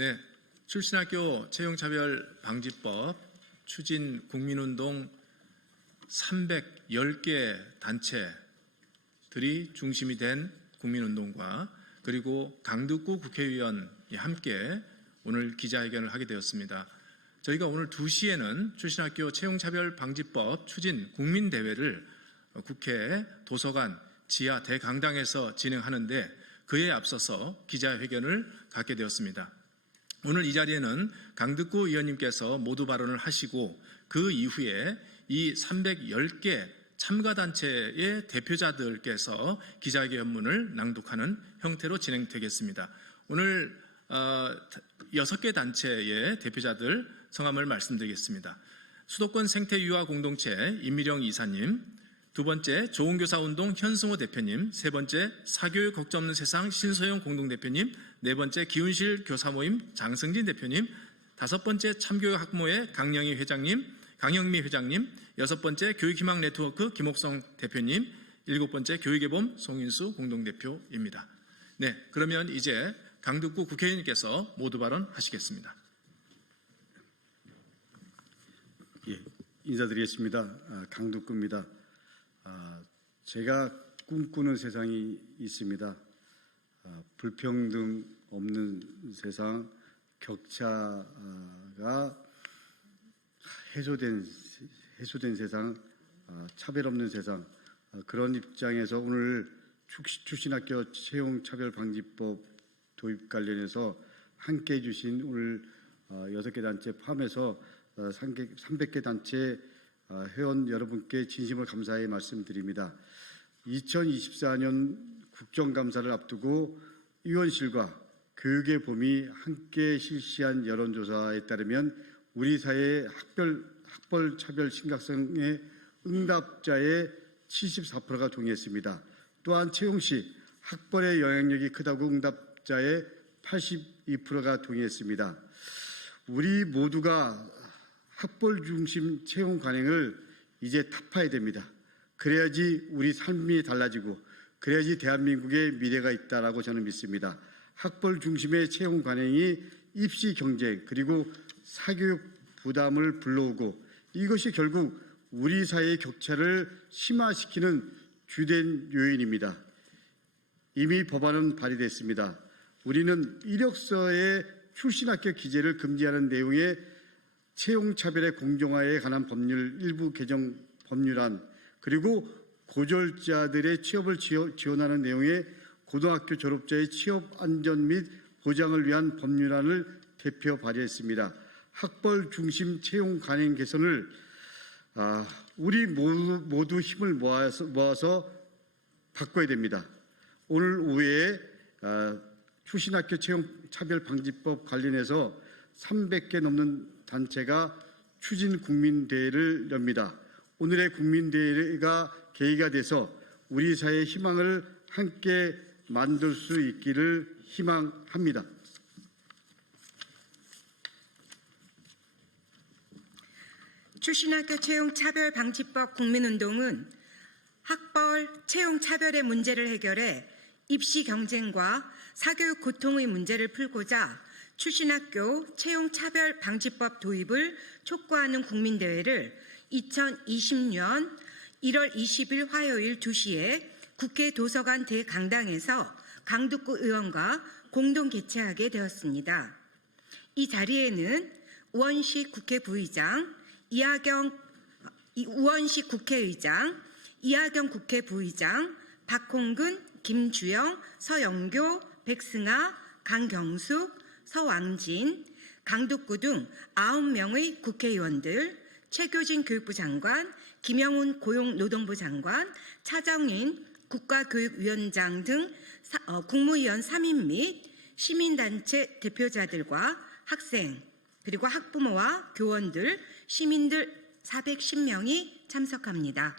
네, 출신학교 채용차별 방지법 추진 국민운동 310개 단체들이 중심이 된 국민운동과 그리고 강득구 국회의원이 함께 오늘 기자회견을 하게 되었습니다. 저희가 오늘 2시에는 출신학교 채용차별 방지법 추진 국민대회를 국회 도서관 지하 대강당에서 진행하는데 그에 앞서서 기자회견을 갖게 되었습니다. 오늘 이 자리에는 강득구 의원님께서 모두 발언을 하시고 그 이후에 이 310개 참가단체의 대표자들께서 기자회견문을 낭독하는 형태로 진행되겠습니다. 오늘 6개 단체의 대표자들 성함을 말씀드리겠습니다. 수도권 생태유화 공동체 임미령 이사님, 두 번째 좋은교사운동 현승호 대표님, 세 번째 사교육 걱정 없는 세상 신소영 공동대표님, 네 번째 기운실 교사모임 장승진 대표님, 다섯 번째 참교육 학모회 강영미 회장님, 여섯 번째 교육희망 네트워크 김옥성 대표님, 일곱 번째 교육의범 송인수 공동대표입니다. 네, 그러면 이제 강득구 국회의원님께서 모두 발언하시겠습니다. 예, 인사드리겠습니다. 강득구입니다. 제가 꿈꾸는 세상이 있습니다. 불평등 없는 세상, 격차가 해소된 세상, 차별 없는 세상, 그런 입장에서 오늘 출신학교 채용차별방지법 도입 관련해서 함께 해주신 오늘 6개 단체 포함해서 300개 단체 회원 여러분께 진심으로 감사의 말씀드립니다. 2024년 국정감사를 앞두고 의원실과 교육의 봄이 함께 실시한 여론조사에 따르면 우리 사회의 학벌 차별 심각성에 응답자의 74%가 동의했습니다. 또한 채용 시 학벌의 영향력이 크다고 응답자의 82%가 동의했습니다. 우리 모두가 학벌 중심 채용 관행을 이제 타파해야 됩니다. 그래야지 우리 삶이 달라지고 그래야지 대한민국의 미래가 있다라고 저는 믿습니다. 학벌 중심의 채용 관행이 입시 경쟁 그리고 사교육 부담을 불러오고 이것이 결국 우리 사회의 격차를 심화시키는 주된 요인입니다. 이미 법안은 발의됐습니다. 우리는 이력서의 출신학교 기재를 금지하는 내용의 채용차별의 공정화에 관한 법률 일부 개정 법률안 그리고 고졸자들의 취업을 지원하는 내용의 고등학교 졸업자의 취업 안전 및 보장을 위한 법률안을 대표 발의했습니다. 학벌 중심 채용 관행 개선을 우리 모두 힘을 모아서 바꿔야 됩니다. 오늘 오후에 출신학교 채용차별방지법 관련해서 300개 넘는 단체가 추진 국민대회를 엽니다. 오늘의 국민대회가 계기가 돼서 우리 사회의 희망을 함께 만들 수 있기를 희망합니다. 출신학교 채용차별방지법 국민운동은 학벌 채용차별의 문제를 해결해 입시 경쟁과 사교육 고통의 문제를 풀고자 출신학교 채용차별방지법 도입을 촉구하는 국민대회를 2020년 1월 20일 화요일 2시에 국회 도서관 대강당에서 강득구 의원과 공동 개최하게 되었습니다. 이 자리에는 우원식 국회 부의장, 우원식 국회의장, 이하경 국회 부의장, 박홍근, 김주영, 서영교, 백승아, 강경숙, 서왕진, 강득구 등 9명의 국회의원들, 최교진 교육부 장관, 김영훈 고용노동부 장관, 차정인 국가교육위원장 등 국무위원 3인 및 시민단체 대표자들과 학생, 그리고 학부모와 교원들, 시민들 410명이 참석합니다.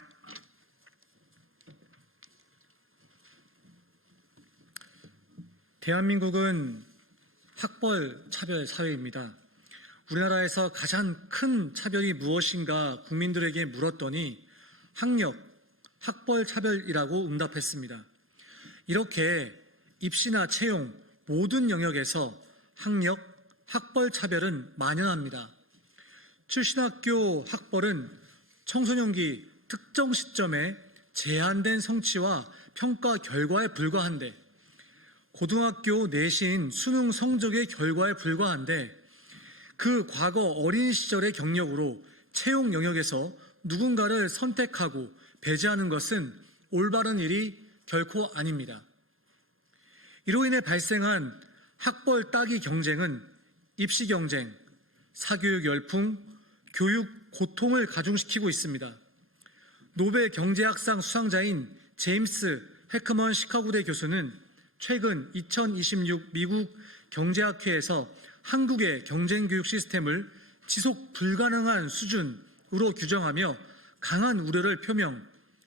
대한민국은 학벌 차별 사회입니다. 우리나라에서 가장 큰 차별이 무엇인가 국민들에게 물었더니 학력, 학벌 차별이라고 응답했습니다. 이렇게 입시나 채용 모든 영역에서 학력, 학벌 차별은 만연합니다. 출신 학교 학벌은 청소년기 특정 시점에 제한된 성취와 평가 결과에 불과한데, 고등학교 내신 수능 성적의 결과에 불과한데, 그 과거 어린 시절의 경력으로 채용 영역에서 누군가를 선택하고 배제하는 것은 올바른 일이 결코 아닙니다. 이로 인해 발생한 학벌 따기 경쟁은 입시 경쟁, 사교육 열풍, 교육 고통을 가중시키고 있습니다. 노벨 경제학상 수상자인 제임스 해커먼 시카고대 교수는 최근 2026 미국 경제학회에서 한국의 경쟁교육 시스템을 지속 불가능한 수준으로 규정하며 강한 우려를 표명,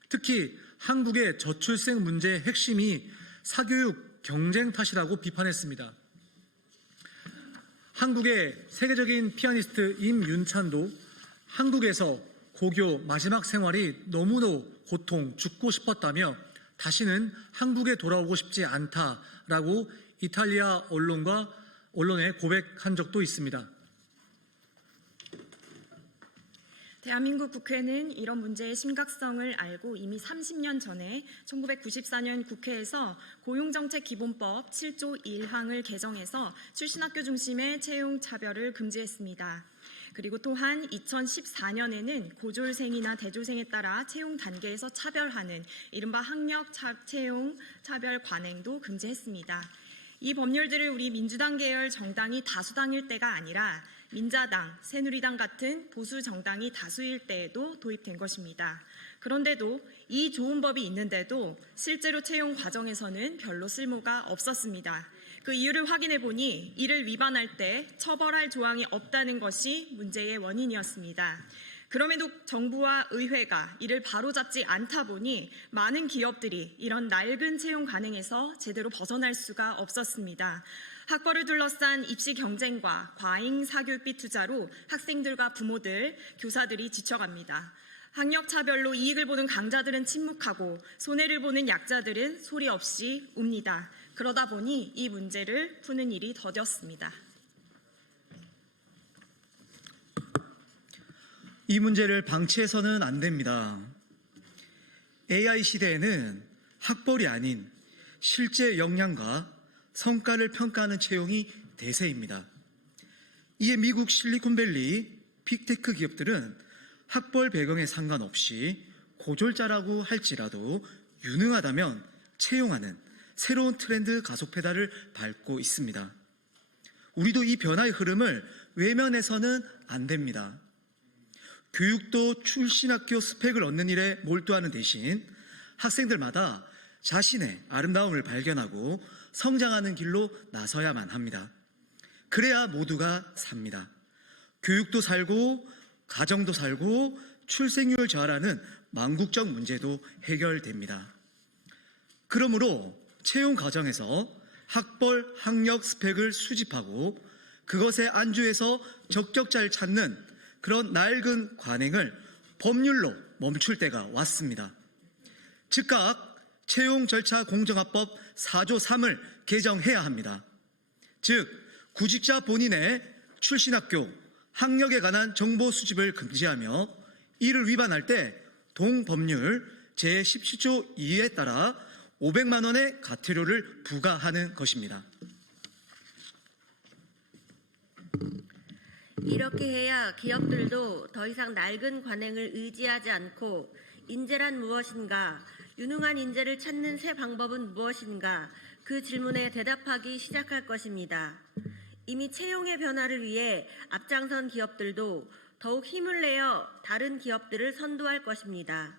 특히 한국의 저출생 문제의 핵심이 사교육 경쟁 탓이라고 비판했습니다. 한국의 세계적인 피아니스트 임윤찬도 한국에서 고교 마지막 생활이 너무도 고통, 죽고 싶었다며 다시는 한국에 돌아오고 싶지 않다라고 이탈리아 언론에 고백한 적도 있습니다. 대한민국 국회는 이런 문제의 심각성을 알고 이미 30년 전에 1994년 국회에서 고용정책기본법 7조 1항을 개정해서 출신학교 중심의 채용 차별을 금지했습니다. 그리고 또한 2014년에는 고졸생이나 대졸생에 따라 채용 단계에서 차별하는 이른바 학력 채용 차별 관행도 금지했습니다. 이 법률들을 우리 민주당 계열 정당이 다수당일 때가 아니라 민자당, 새누리당 같은 보수 정당이 다수일 때에도 도입된 것입니다. 그런데도 이 좋은 법이 있는데도 실제로 채용 과정에서는 별로 쓸모가 없었습니다. 그 이유를 확인해 보니 이를 위반할 때 처벌할 조항이 없다는 것이 문제의 원인이었습니다. 그럼에도 정부와 의회가 이를 바로잡지 않다 보니 많은 기업들이 이런 낡은 채용 관행에서 제대로 벗어날 수가 없었습니다. 학벌을 둘러싼 입시 경쟁과 과잉 사교육비 투자로 학생들과 부모들, 교사들이 지쳐갑니다. 학력 차별로 이익을 보는 강자들은 침묵하고 손해를 보는 약자들은 소리 없이 웁니다. 그러다 보니 이 문제를 푸는 일이 더뎠습니다. 이 문제를 방치해서는 안 됩니다. AI 시대에는 학벌이 아닌 실제 역량과 성과를 평가하는 채용이 대세입니다. 이에 미국 실리콘밸리 빅테크 기업들은 학벌 배경에 상관없이 고졸자라고 할지라도 유능하다면 채용하는 새로운 트렌드 가속 페달을 밟고 있습니다. 우리도 이 변화의 흐름을 외면해서는 안 됩니다. 교육도 출신 학교 스펙을 얻는 일에 몰두하는 대신 학생들마다 자신의 아름다움을 발견하고 성장하는 길로 나서야만 합니다. 그래야 모두가 삽니다. 교육도 살고 가정도 살고 출생률 저하라는 망국적 문제도 해결됩니다. 그러므로 채용 과정에서 학벌, 학력 스펙을 수집하고 그것에 안주해서 적격자를 찾는 그런 낡은 관행을 법률로 멈출 때가 왔습니다. 즉각 채용 절차 공정화법 4조 3을 개정해야 합니다. 즉, 구직자 본인의 출신학교, 학력에 관한 정보 수집을 금지하며 이를 위반할 때 동법률 제17조 2에 따라 500만 원의 과태료를 부과하는 것입니다. 이렇게 해야 기업들도 더 이상 낡은 관행을 의지하지 않고 인재란 무엇인가, 유능한 인재를 찾는 새 방법은 무엇인가, 그 질문에 대답하기 시작할 것입니다. 이미 채용의 변화를 위해 앞장선 기업들도 더욱 힘을 내어 다른 기업들을 선도할 것입니다.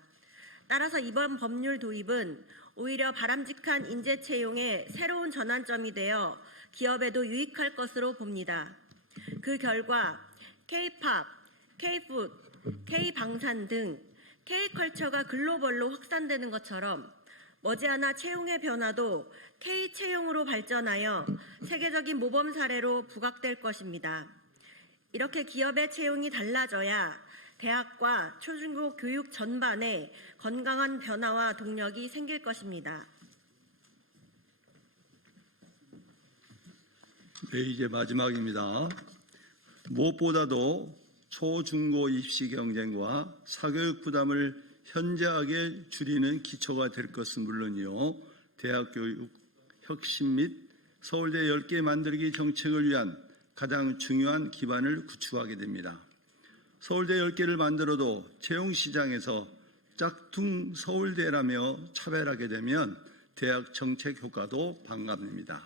따라서 이번 법률 도입은 오히려 바람직한 인재 채용의 새로운 전환점이 되어 기업에도 유익할 것으로 봅니다. 그 결과 K-팝, K-푸드, K-방산 등 K-컬처가 글로벌로 확산되는 것처럼 머지않아 채용의 변화도 K-채용으로 발전하여 세계적인 모범 사례로 부각될 것입니다. 이렇게 기업의 채용이 달라져야 대학과 초중고 교육 전반에 건강한 변화와 동력이 생길 것입니다. 네, 이제 마지막입니다. 무엇보다도 초중고 입시 경쟁과 사교육 부담을 현저하게 줄이는 기초가 될 것은 물론이요, 대학 교육 혁신 및 서울대 10개 만들기 정책을 위한 가장 중요한 기반을 구축하게 됩니다. 서울대 10개를 만들어도 채용시장에서 짝퉁 서울대라며 차별하게 되면 대학 정책 효과도 반감됩니다.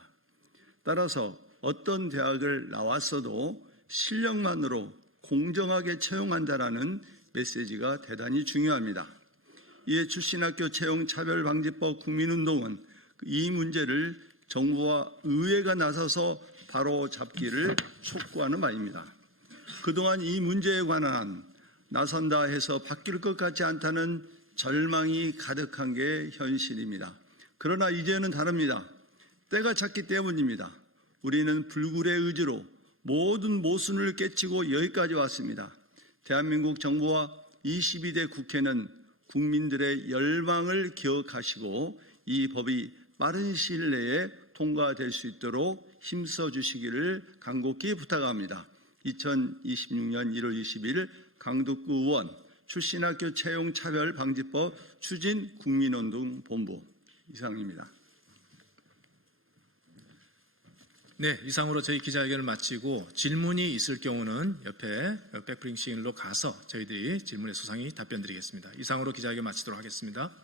따라서 어떤 대학을 나왔어도 실력만으로 공정하게 채용한다라는 메시지가 대단히 중요합니다. 이에 출신학교 채용차별방지법 국민운동은 이 문제를 정부와 의회가 나서서 바로 잡기를 촉구하는 바입니다. 그동안 이 문제에 관한 나선다 해서 바뀔 것 같지 않다는 절망이 가득한 게 현실입니다. 그러나 이제는 다릅니다. 때가 찼기 때문입니다. 우리는 불굴의 의지로 모든 모순을 깨치고 여기까지 왔습니다. 대한민국 정부와 22대 국회는 국민들의 열망을 기억하시고 이 법이 빠른 시일 내에 통과될 수 있도록 힘써 주시기를 간곡히 부탁합니다. 2026년 1월 20일 강북구 의원 출신학교 채용차별방지법 추진 국민운동 본부 이상입니다. 네, 이상으로 저희 기자회견을 마치고 질문이 있을 경우는 옆에 백브링 시인으로 가서 저희들이 질문에 소상히 답변 드리겠습니다. 이상으로 기자회견 마치도록 하겠습니다.